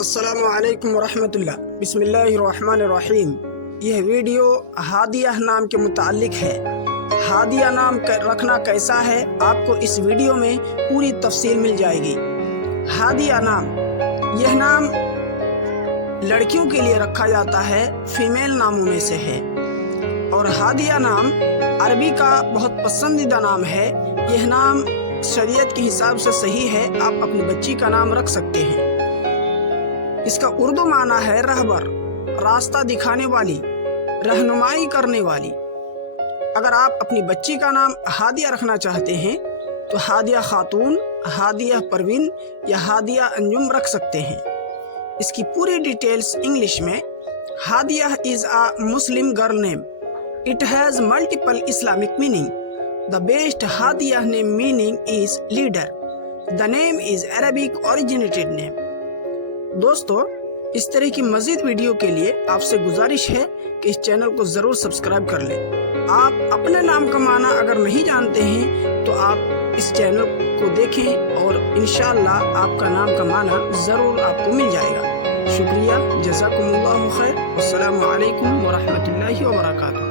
السلام علیکم ورحمۃ اللہ۔ بسم اللہ الرحمن الرحیم۔ یہ ویڈیو ہادیہ نام کے متعلق ہے۔ ہادیہ نام رکھنا کیسا ہے، آپ کو اس ویڈیو میں پوری تفصیل مل جائے گی۔ ہادیہ نام، یہ نام لڑکیوں کے لیے رکھا جاتا ہے، فیمیل ناموں میں سے ہے، اور ہادیہ نام عربی کا بہت پسندیدہ نام ہے۔ یہ نام شریعت کے حساب سے صحیح ہے، آپ اپنی بچی کا نام رکھ سکتے ہیں۔ اس کا اردو معنی ہے رہبر، راستہ دکھانے والی، رہنمائی کرنے والی۔ اگر آپ اپنی بچی کا نام ہادیہ رکھنا چاہتے ہیں تو ہادیہ خاتون، ہادیہ پروین یا ہادیہ انجم رکھ سکتے ہیں۔ اس کی پوری ڈیٹیلز انگلش میں۔ Hadia is a Muslim girl name. It has multiple Islamic meaning. The best Hadiya name meaning is leader. The name is Arabic originated name. دوستو، اس طرح کی مزید ویڈیو کے لیے آپ سے گزارش ہے کہ اس چینل کو ضرور سبسکرائب کر لیں۔ آپ اپنے نام کا معنی اگر نہیں جانتے ہیں تو آپ اس چینل کو دیکھیں اور انشاءاللہ آپ کا نام کا معنی ضرور آپ کو مل جائے گا۔ شکریہ، جزاکم اللہ خیر، السلام علیکم ورحمۃ اللہ وبرکاتہ۔